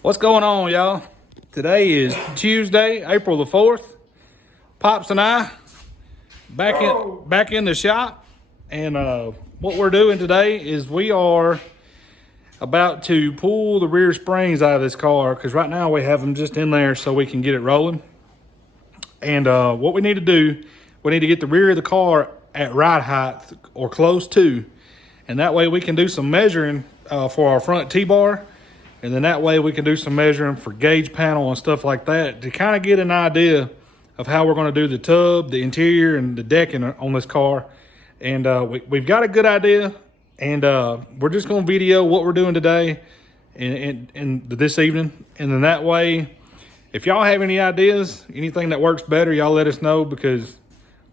What's going on, y'all? Today is Tuesday, April the 4th. Pops and I back in the shop, and what we're doing today is we are about to pull the rear springs out of this car because right now we have them just in there so we can get it rolling. And what we need to do, we need to get the rear of the car at ride height or close to, and that way we can do some measuring for our front T-bar. And then that way we can do some measuring for gauge panel and stuff like that to kind of get an idea of how we're going to do the tub, the interior, and the decking on this car. And we've got a good idea, and we're just going to video what we're doing today and this evening. And then that way, if y'all have any ideas, anything that works better, y'all let us know, because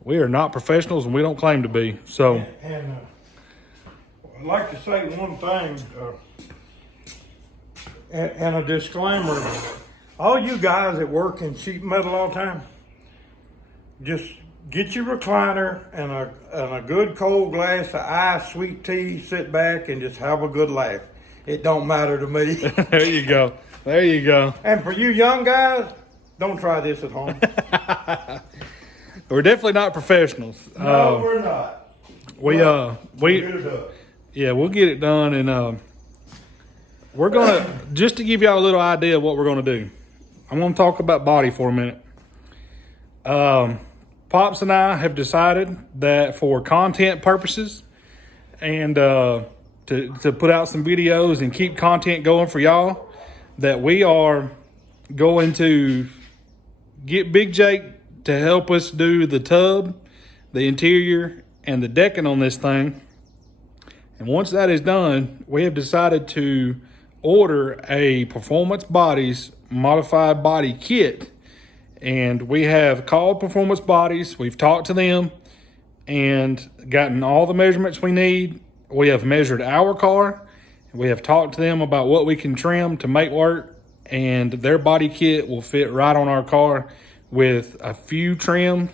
we are not professionals and we don't claim to be. So, and I'd like to say one thing. And a disclaimer, all you guys that work in sheet metal all the time, just get your recliner and a good cold glass of ice, sweet tea, sit back and just have a good laugh. It don't matter to me. there you go. There you go. And for you young guys, don't try this at home. We're definitely not professionals. No, we're not. We'll get it done, and we're gonna, just to give y'all a little idea of what we're gonna do, I'm gonna talk about body for a minute. Pops and I have decided that for content purposes and to put out some videos and keep content going for y'all, that we are going to get Big Jake to help us do the tub, the interior, and the decking on this thing. And once that is done, we have decided to order a Performance Bodies modified body kit. And we have called Performance Bodies. We've talked to them and gotten all the measurements we need. We have measured our car. We have talked to them about what we can trim to make work. And their body kit will fit right on our car with a few trims.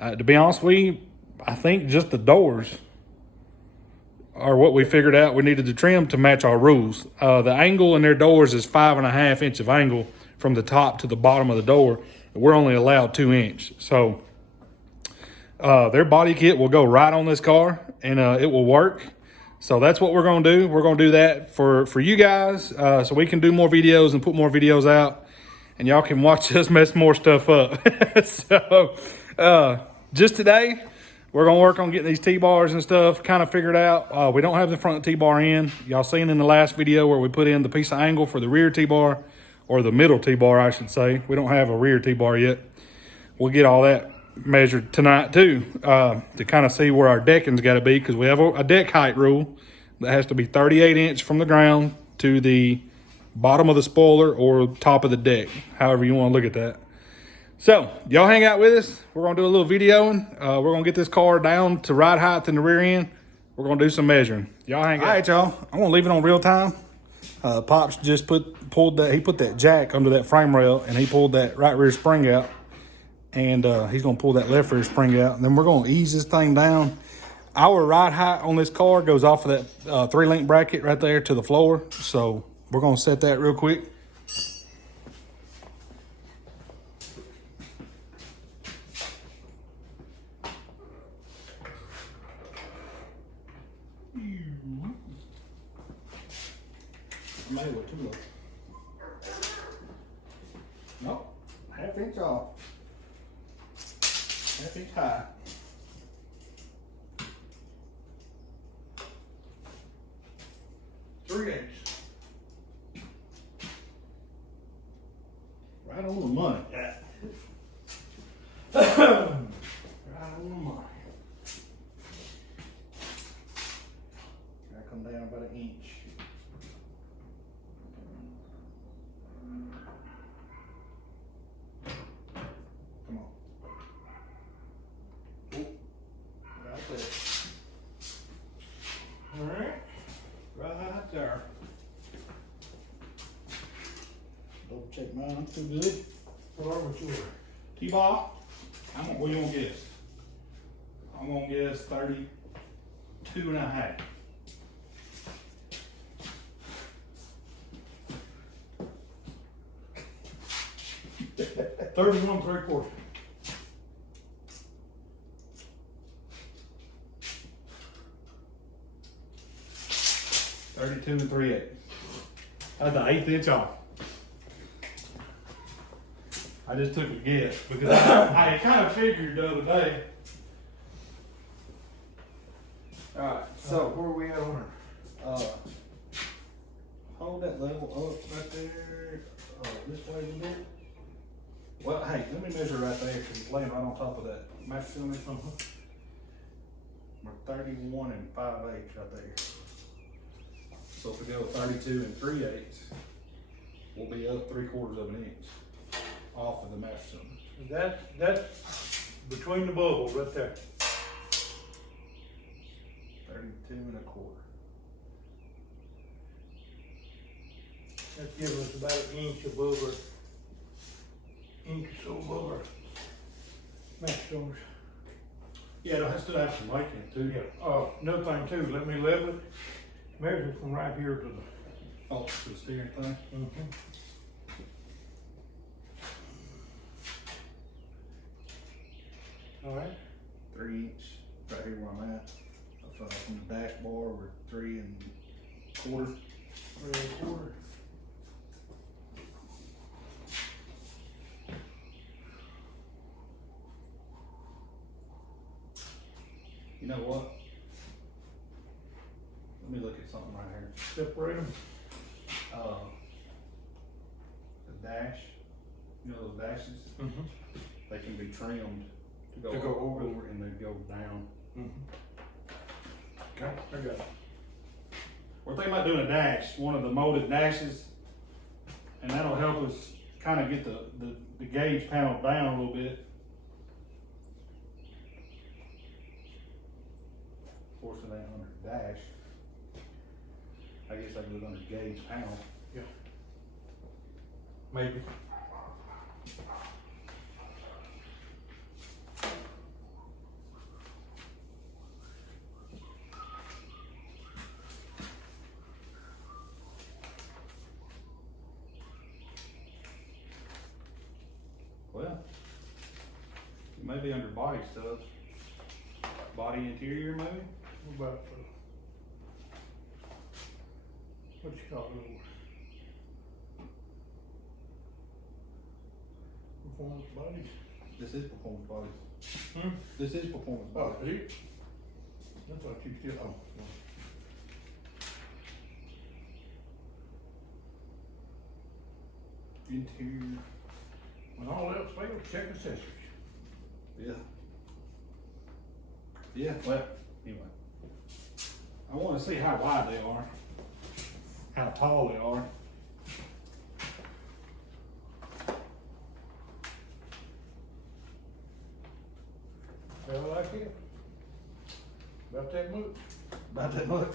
To be honest with you, I think just the doors are what we figured out we needed to trim to match our rules. The angle in their doors is 5.5 inches of angle from the top to the bottom of the door. We're only allowed 2 inch. So their body kit will go right on this car, and it will work. So that's what we're gonna do. We're gonna do that for you guys, so we can do more videos and put more videos out, and y'all can watch us mess more stuff up. So just today, we're gonna work on getting these T-bars and stuff kind of figured out. We don't have the front T-bar in. Y'all seen in the last video where we put in the piece of angle for the rear T-bar, or the middle T-bar, I should say. We don't have a rear T-bar yet. We'll get all that measured tonight too, to kind of see where our decking's gotta be, because we have a deck height rule that has to be 38 inch from the ground to the bottom of the spoiler or top of the deck, however you wanna look at that. So, y'all hang out with us. We're gonna do a little videoing. We're gonna get this car down to ride height in the rear end. We're gonna do some measuring. Y'all hang out. All right, y'all. I'm gonna leave it on real time. Pops just pulled that jack under that frame rail, and he pulled that right rear spring out. And he's gonna pull that left rear spring out. And then we're gonna ease this thing down. Our ride height on this car goes off of that 3-link bracket right there to the floor. So we're gonna set that real quick. Maybe too low. Nope, 1/2 inch off. 1/2 inch high. Three-eighths. Right on the money. Yeah. Right on the money. Gotta come down about 1 inch. Come on. Ooh. Right there. All right. Right there. Double check mine, I'm too good. What are we yours? T-ball? What you gonna guess? I'm gonna guess 32.5. 31 3/4. $32 3/8. That's the 1/8 inch off. I just took a guess because I kind of figured the other day. Alright, so where are we at on Uh, hold that level up right there. This way a little bit. Well, hey, let me measure right there because it's laying right on top of that match cylinder. We're 31 5/8 right there. So if we go 32 3/8, we'll be up 3/4 of an inch off of the match cylinder. That's between the bubbles right there. 32 1/4. That gives us about an inch above our, inch or so above our match cylinders. Yeah, it'll still have some weight in it too. Yeah, another thing too, let me level it, measure from right here to the. Oh, to the steering thing. All right. 3 inch right here where I'm at. From the dash bar, we're 3 1/4. 3 1/4. You know what? Let me look at something right here. Separate them. The dash, you know those dashes, Mm-hmm. they can be trimmed to go, To go over. and then go down. Okay, I got it. We're thinking about doing a dash, one of the molded dashes, and that'll help us kind of get the gauge panel down a little bit. Of course, it ain't under dash. I guess I could do it under gauge panel. Yeah. Maybe. Well, it may be under body stuff. Body interior, maybe? What about, what you call it? Performance bodies? This is performance bodies. Hmm? This is performance Oh, bodies. is it? I thought you still, oh, no. Interior. When all else fails, check accessories. Yeah. Yeah, well, anyway. I want to see how wide they are, how tall they are. Feel like it? About that much? About that much.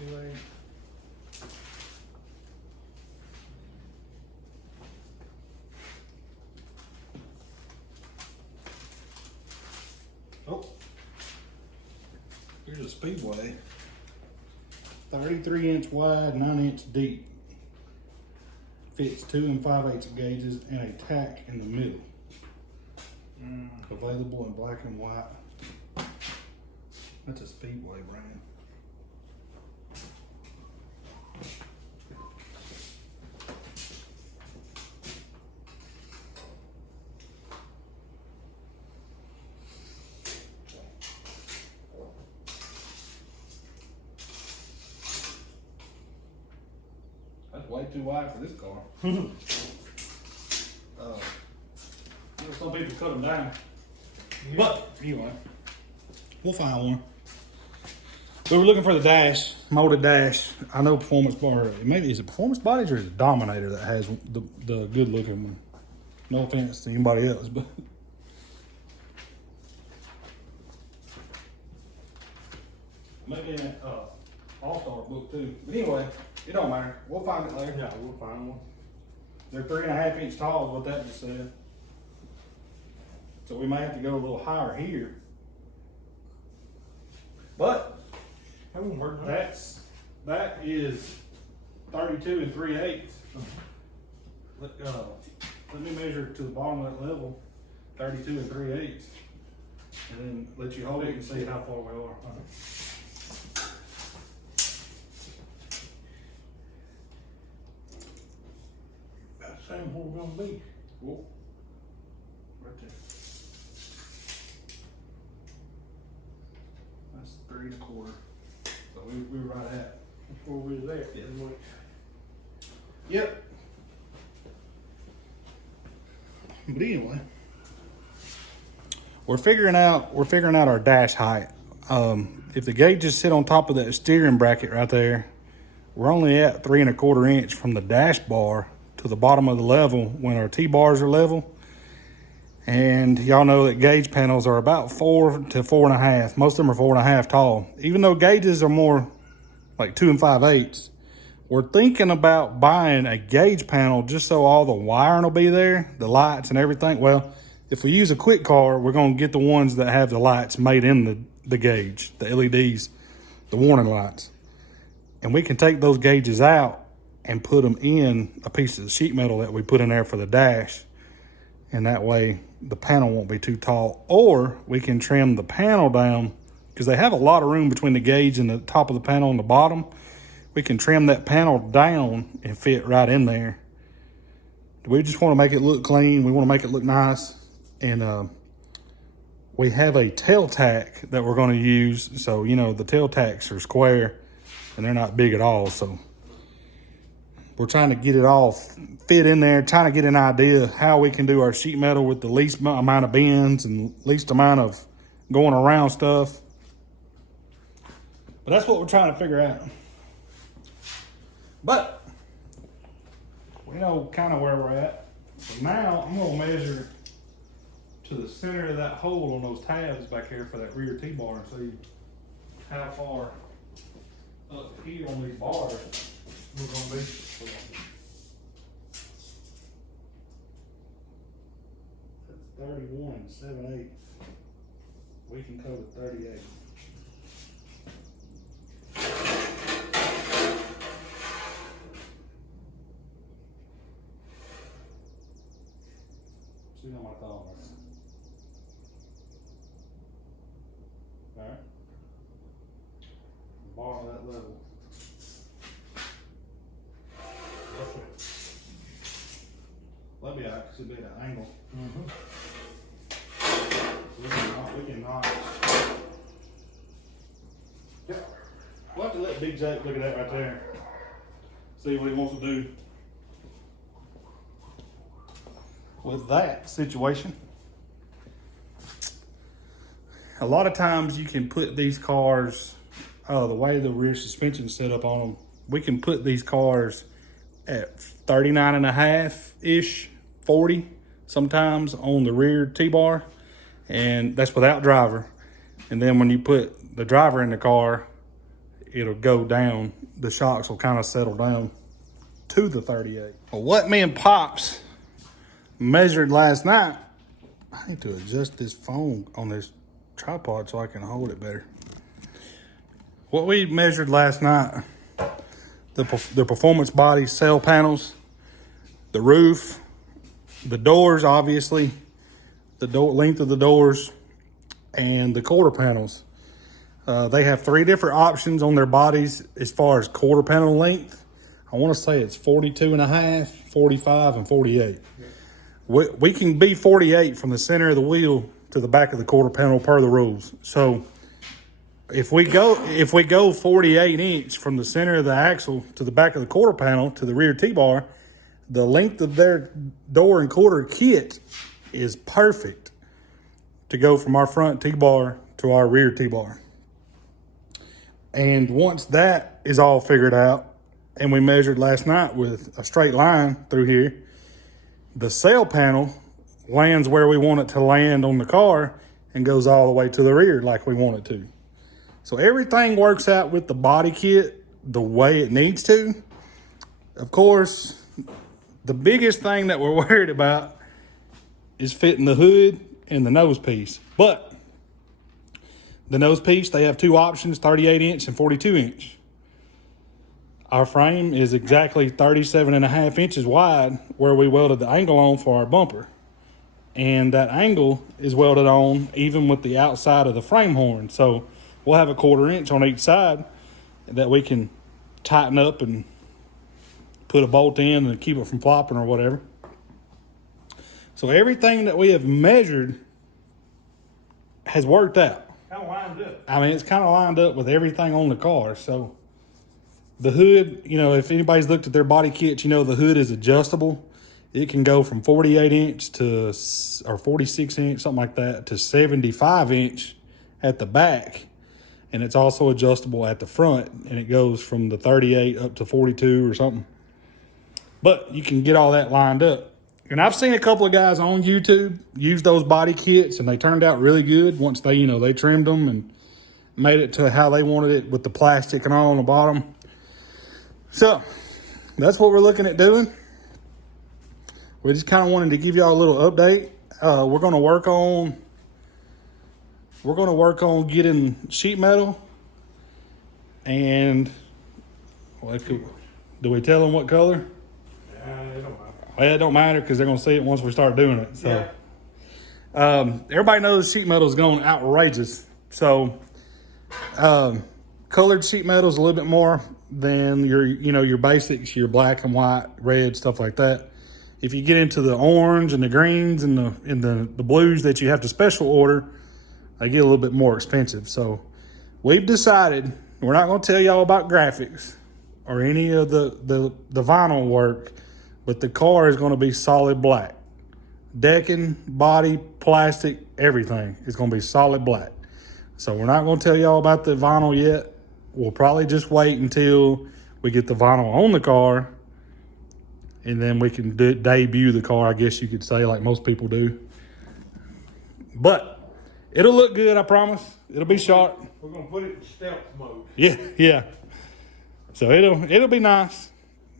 Anyway. Oh, here's a Speedway. 33 inch wide, 9 inch deep. Fits 2 5/8 gauges and a tack in the middle. Available in black and white. That's a Speedway brand. That's way too wide for this car. You know, some people cut them down. But anyway, we'll find one. We were looking for the dash, molded dash. I know Performance Bar. Maybe is it Performance Bodies or is it Dominator that has the good looking one? No offense to anybody else, but maybe in that All-Star book too. But anyway, it don't matter. We'll find it later. Yeah, we'll find one. They're 3.5 inch tall is what that just said. So we may have to go a little higher here But That won't work. that is 32 3/8. Let me measure to the bottom of that level, 32 3/8, and then let you hold it and see how far we are. That's the same where we're gonna be. Cool. Right there. That's 3 1/4. So we were right at. That's where we was at. Yeah. Yep. But anyway, we're figuring out our dash height. If the gauges sit on top of that steering bracket right there, we're only at 3 1/4 inch from the dash bar to the bottom of the level when our T-bars are level. And y'all know that gauge panels are about 4 to 4.5. Most of them are 4.5 tall. Even though gauges are more like 2 5/8, we're thinking about buying a gauge panel just so all the wiring will be there, the lights and everything. Well, if we use a quick car, we're going to get the ones that have the lights made in the gauge, the LEDs, the warning lights. And we can take those gauges out and put them in a piece of sheet metal that we put in there for the dash. And that way the panel won't be too tall. Or we can trim the panel down because they have a lot of room between the gauge and the top of the panel and the bottom. We can trim that panel down and fit right in there. We just want to make it look clean. We want to make it look nice. And we have a tail tack that we're going to use. So, you know, the tail tacks are square and they're not big at all. So we're trying to get it all fit in there, trying to get an idea how we can do our sheet metal with the least amount of bends and least amount of going around stuff. But that's what we're trying to figure out. But we know kind of where we're at. So now I'm going to measure to the center of that hole on those tabs back here for that rear T-bar and see how far up here on these bars we're going to be. That's 31 7/8. We can cover 38. See how my thumb is. Alright. Bottom of that level. That'll be out because it'll be at an angle. We can knock. Yeah. We'll have to let Big Jake look at that right there. See what he wants to do with that situation. A lot of times you can put these cars, the way the rear suspension is set up on them, we can put these cars at 39.5-ish, 40 sometimes on the rear T-bar, and that's without driver. And then when you put the driver in the car, it'll go down. The shocks will kind of settle down to the 38. Well, what me and Pops measured last night, I need to adjust this phone on this tripod so I can hold it better. What we measured last night, the performance body cell panels, the roof, the doors, obviously, the door length of the doors, and the quarter panels. They have 3 different options on their bodies as far as quarter panel length. I want to say it's 42.5, 45, and 48. We can be 48 from the center of the wheel to the back of the quarter panel per the rules. So if we go 48 inch from the center of the axle to the back of the quarter panel to the rear T-bar, the length of their door and quarter kit is perfect to go from our front T-bar to our rear T-bar. And once that is all figured out, and we measured last night with a straight line through here, the sail panel lands where we want it to land on the car and goes all the way to the rear like we want it to. So everything works out with the body kit the way it needs to. Of course, the biggest thing that we're worried about is fitting the hood and the nose piece. But the nose piece, they have two options, 38 inch and 42 inch. Our frame is exactly 37.5 inches wide where we welded the angle on for our bumper. And that angle is welded on even with the outside of the frame horn. So we'll have a 1/4 inch on each side that we can tighten up and put a bolt in and keep it from flopping or whatever. So everything that we have measured has worked out. Kind of lined up. I mean, it's kind of lined up with everything on the car. So the hood, you know, if anybody's looked at their body kits, you know, the hood is adjustable. It can go from 48 inch to, or 46 inch, something like that, to 75 inch at the back. And it's also adjustable at the front. And it goes from the 38 up to 42 or something. But you can get all that lined up. And I've seen a couple of guys on YouTube use those body kits, and they turned out really good once they, you know, they trimmed them and made it to how they wanted it with the plastic and all on the bottom. So that's what we're looking at doing. We just kind of wanted to give y'all a little update. We're going to work on getting sheet metal, and do we tell them what color? It don't matter. Well, it don't matter because they're going to see it once we start doing it. So, everybody knows sheet metal is going outrageous. So, colored sheet metal is a little bit more than your basics, your black and white, red, stuff like that. If you get into the orange and the greens and the blues that you have to special order, they get a little bit more expensive. So, we've decided we're not going to tell y'all about graphics or any of the vinyl work. But the car is going to be solid black. Decking, body, plastic, everything is going to be solid black. So we're not going to tell y'all about the vinyl yet. We'll probably just wait until we get the vinyl on the car. And then we can debut the car, I guess you could say, like most people do. But it'll look good, I promise. It'll be sharp. We're going to put it in stealth mode. Yeah. So it'll be nice.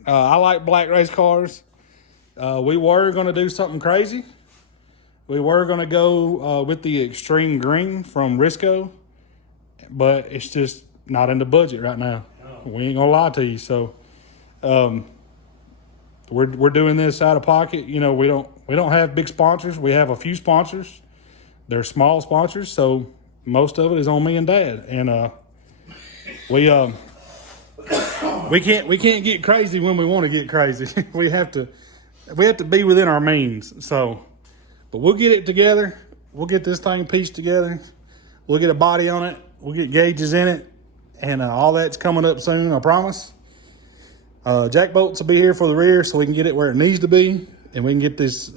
I like black race cars. We were going to do something crazy. We were going to go with the extreme green from Risco, but it's just not in the budget right now. No. We ain't going to lie to you. So we're doing this out of pocket. You know, we don't have big sponsors. We have a few sponsors. They're small sponsors, so most of it is on me and Dad. And we can't get crazy when we want to get crazy. we have to be within our means. So, but we'll get it together. We'll get this thing pieced together. We'll get a body on it. We'll get gauges in it, and all that's coming up soon, I promise. Jack bolts will be here for the rear, so we can get it where it needs to be, and we can get this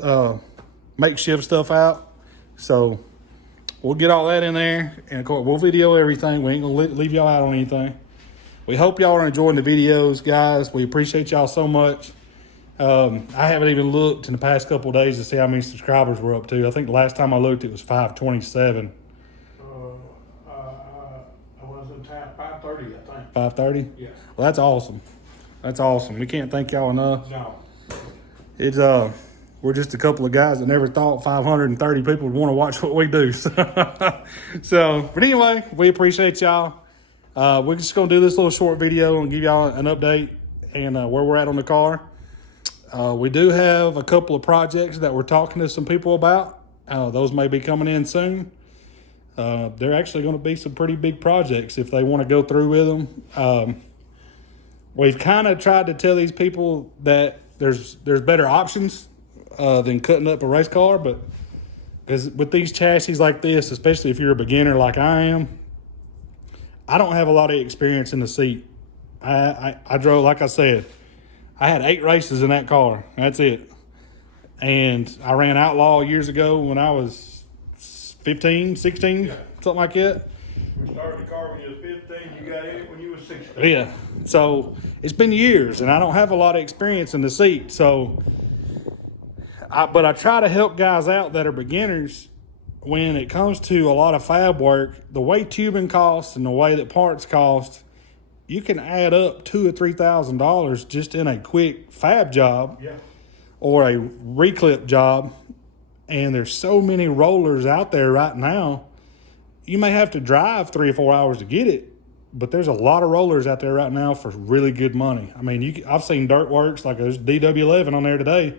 makeshift stuff out. So we'll get all that in there, and of course we'll video everything. We ain't gonna leave y'all out on anything. We hope y'all are enjoying the videos, guys. We appreciate y'all so much. I haven't even looked in the past couple of days to see how many subscribers we're up to. I think the last time I looked, it was 527. I was in time 5:30, I think. 530? Yeah. Well, that's awesome. That's awesome. We can't thank y'all enough. No. It's we're just a couple of guys that never thought 530 people would want to watch what we do. So, but anyway, we appreciate y'all. We're just going to do this little short video and give y'all an update and where we're at on the car. We do have a couple of projects that we're talking to some people about. Those may be coming in soon. They're actually going to be some pretty big projects if they want to go through with them. We've kind of tried to tell these people that there's better options than cutting up a race car, but because with these chassis like this, especially if you're a beginner like I am, I don't have a lot of experience in the seat. I drove, like I said, I had 8 races in that car. That's it. And I ran Outlaw years ago when I was 15, 16, something like that. We started the car when you was 15. You got in it when you was 16. Yeah. So it's been years, and I don't have a lot of experience in the seat. So, but I try to help guys out that are beginners when it comes to a lot of fab work. The way tubing costs and the way that parts cost, you can add up $2,000 or $3,000 just in a quick fab job or a reclip job. And there's so many rollers out there right now. you may have to drive 3 or 4 hours to get it, but there's a lot of rollers out there right now for really good money. I mean, I've seen Dirt Works, like there's DW11 on there today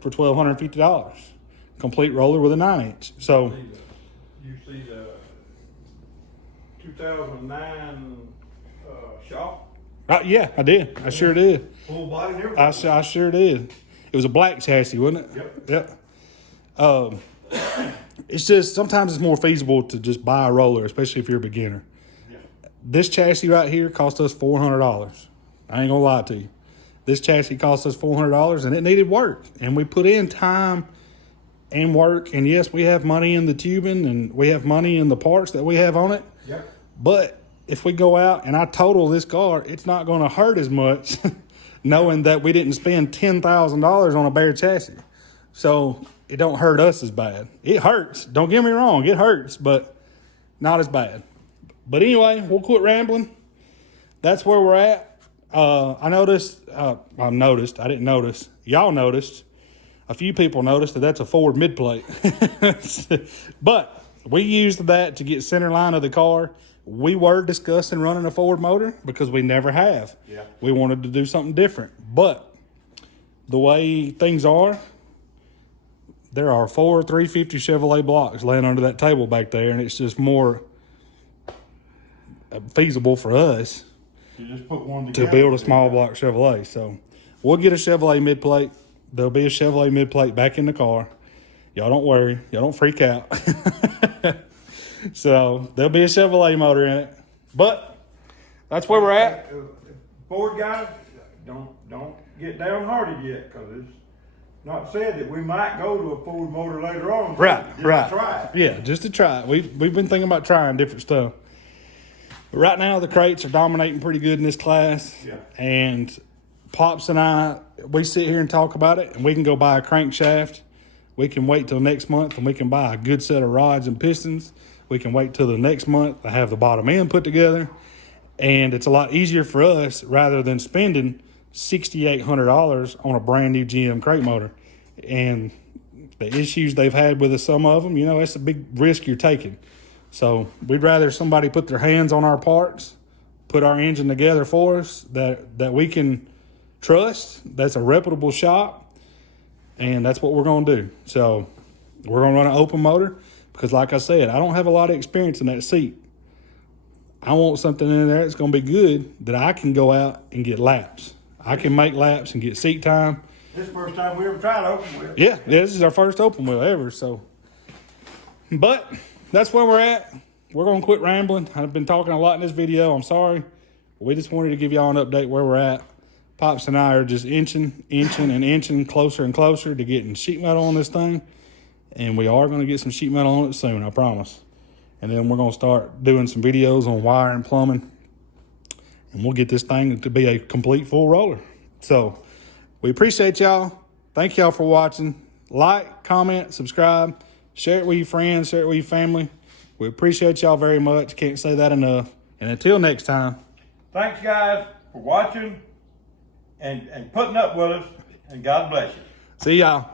for $1,250. Complete roller with a 9-inch. So You see the 2009 shop? yeah, I did. I sure did. Full body and everything. I sure did. It was a black chassis, wasn't it? Yep. It's just sometimes it's more feasible to just buy a roller, especially if you're a beginner. Yeah. This chassis right here cost us $400. I ain't gonna lie to you. This chassis cost us $400, and it needed work, and we put in time and work. And yes, we have money in the tubing, and we have money in the parts that we have on it. Yep. But if we go out and I total this car, it's not going to hurt as much knowing that we didn't spend $10,000 on a bare chassis. So it don't hurt us as bad. It hurts. Don't get me wrong. It hurts, but not as bad. But anyway, we'll quit rambling. That's where we're at. I didn't notice. Y'all noticed. A few people noticed that that's a Ford mid-plate. But we used that to get center line of the car. We were discussing running a Ford motor because we never have. Yeah. We wanted to do something different. But the way things are, there are 4 350 Chevrolet blocks laying under that table back there, and it's just more feasible for us You just put one to together. build a small block Chevrolet. So we'll get a Chevrolet mid-plate. There'll be a Chevrolet mid-plate back in the car. Y'all don't worry. Y'all don't freak out. So there'll be a Chevrolet motor in it. But that's where we're at. Ford guys, don't get downhearted yet, because it's not said that we might go to a Ford motor later on. Right, Just right. Try it. Yeah, just to try it. We've been thinking about trying different stuff. But right now, the crates are dominating pretty good in this class. Yeah. And Pops and I, we sit here and talk about it, and we can go buy a crankshaft. We can wait till next month, and we can buy a good set of rods and pistons. We can wait till the next month to have the bottom end put together. And it's a lot easier for us rather than spending $6,800 on a brand new GM crate motor. And the issues they've had with some of them, that's a big risk you're taking. So we'd rather somebody put their hands on our parts, put our engine together for us that we can trust, that's a reputable shop, and that's what we're going to do. So we're going to run an open motor because, like I said, I don't have a lot of experience in that seat. I want something in there that's going to be good that I can go out and get laps. I can make laps and get seat time. This is the first time we ever tried open wheel. Yeah, this is our first open wheel ever. So, but that's where we're at. We're going to quit rambling. I've been talking a lot in this video. I'm sorry. We just wanted to give y'all an update where we're at. Pops and I are just inching closer and closer to getting sheet metal on this thing. And we are going to get some sheet metal on it soon, I promise. And then we're going to start doing some videos on wire and plumbing. And we'll get this thing to be a complete full roller. So we appreciate y'all. Thank y'all for watching. Like, comment, subscribe. Share it with your friends. Share it with your family. We appreciate y'all very much. Can't say that enough. And until next time. Thanks, guys, for watching and putting up with us, and God bless you. See y'all.